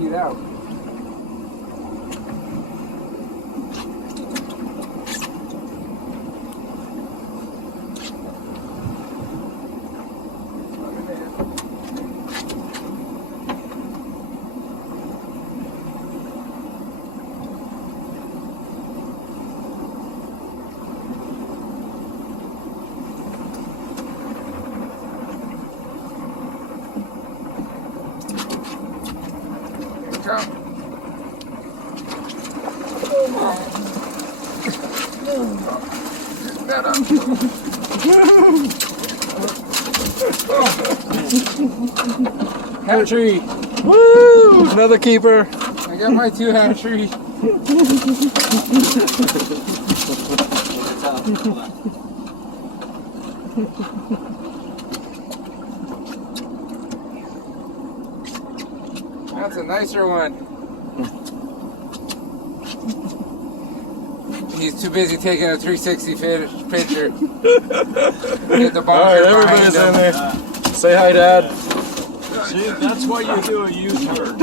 feet out. Hatchery! Woo! Another keeper. I got my 2 hatchery. That's a nicer one. He's too busy taking a 360 picture. Get the Alright, everybody's in there. Say hi, Dad. See, that's why you do a U-turn.